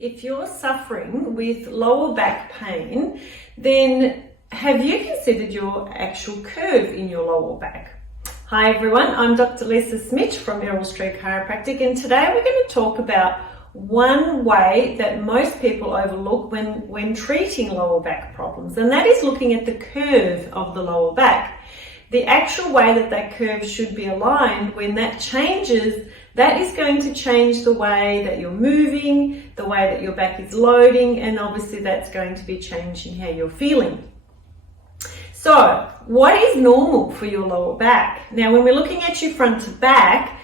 If you're suffering with lower back pain, then have you considered your actual curve in your lower back? Hi everyone, I'm Dr. Lisa Smith from Errol Street Chiropractic, and today we're going to talk about one way that most people overlook when treating lower back problems, and that is looking at the curve of the lower back. The actual way that curve should be aligned, when that changes, that is going to change the way that you're moving, the way that your back is loading, and obviously that's going to be changing how you're feeling. So, what is normal for your lower back? Now, when we're looking at you front to back,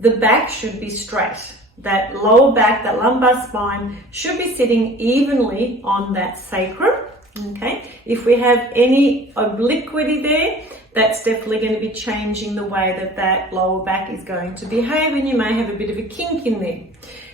the back should be straight. That lower back, that lumbar spine should be sitting evenly on that sacrum. Okay, if we have any obliquity there, that's definitely going to be changing the way that lower back is going to behave, and you may have a bit of a kink in there.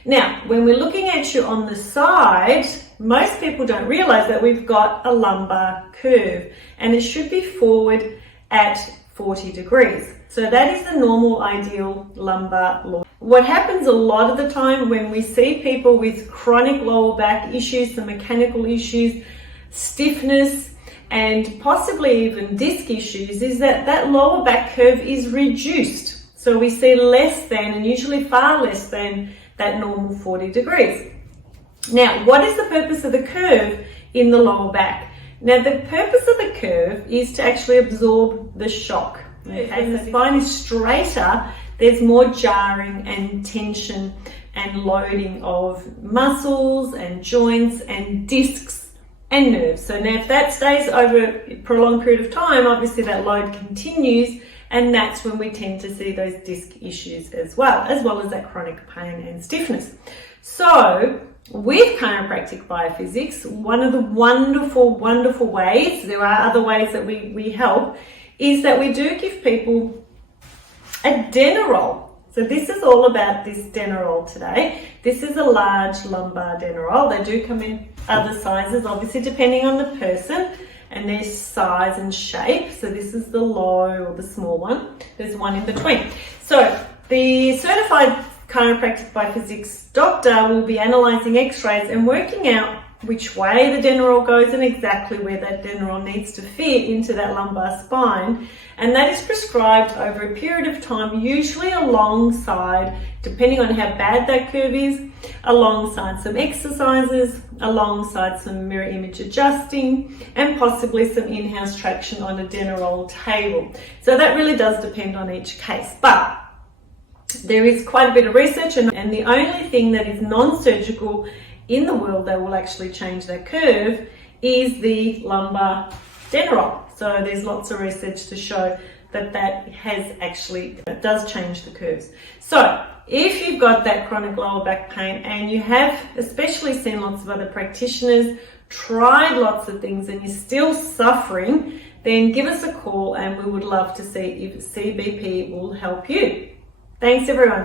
Now, when we're looking at you on the side, most people don't realize that we've got a lumbar curve, and it should be forward at 40 degrees. So that is the normal ideal lumbar look. What happens a lot of the time when we see people with chronic lower back issues, some mechanical issues, stiffness, and possibly even disc issues, is that lower back curve is reduced. So we see less than, and usually far less than, that normal 40 degrees. Now, what is the purpose of the curve in the lower back? Now, the purpose of the curve is to actually absorb the shock. Okay, and the spine is straighter, there's more jarring and tension and loading of muscles and joints and discs and nerves. So now if that stays over a prolonged period of time, obviously that load continues, and that's when we tend to see those disc issues as well as that chronic pain and stiffness. So with Chiropractic BioPhysics, one of the wonderful ways, there are other ways that we help, is that we do give people a Denerol. So this is all about this Denerol today. This is a large lumbar Denerol. They do come in other sizes, obviously depending on the person and their size and shape. So this is the low or the small one. There's one in between. So the certified Chiropractic BioPhysics doctor will be analysing x-rays and working out which way the Denerol goes and exactly where that Denerol needs to fit into that lumbar spine. And that is prescribed over a period of time, usually alongside, depending on how bad that curve is, alongside some exercises, alongside some mirror image adjusting, and possibly some in-house traction on a Denerol table. So that really does depend on each case. But there is quite a bit of research, and the only thing that is non-surgical in the world that will actually change that curve is the lumbar Denerol. So there's lots of research to show that it does change the curves. So if you've got that chronic lower back pain and you have especially seen lots of other practitioners, tried lots of things, and you're still suffering, then give us a call and we would love to see if CBP will help you. Thanks everyone.